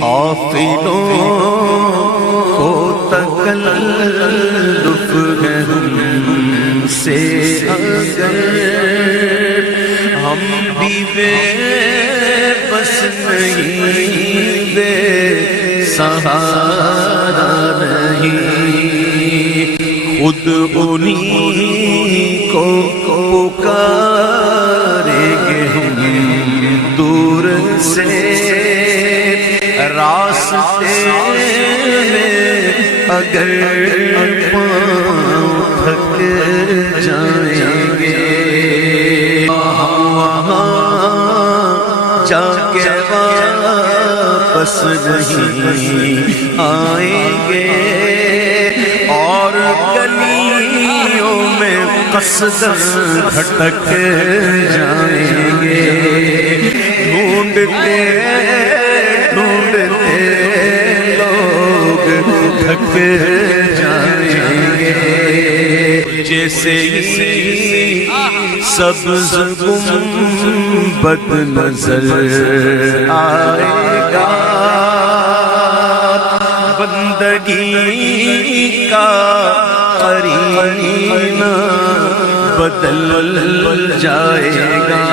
قافلوں کو تکلف ہے ہم سے اگر ہم بھی بے بس نہیں، بے سہارا نہیں، خود انہی کو پکاریں گے ہم دور سے، راستے میں اگر پاؤں تھک جائیں گے، وہاں جا کے واپس نہیں آئیں گے، اور گلیوں میں قصداً بھٹک جائیں گے، ڈھونڈتے ڈھونڈتے لوگ تھک جائیں گے، جیسے ہی سبز گنبد نظر آئے گا، بندگی کا قرینہ بدل جائے گا۔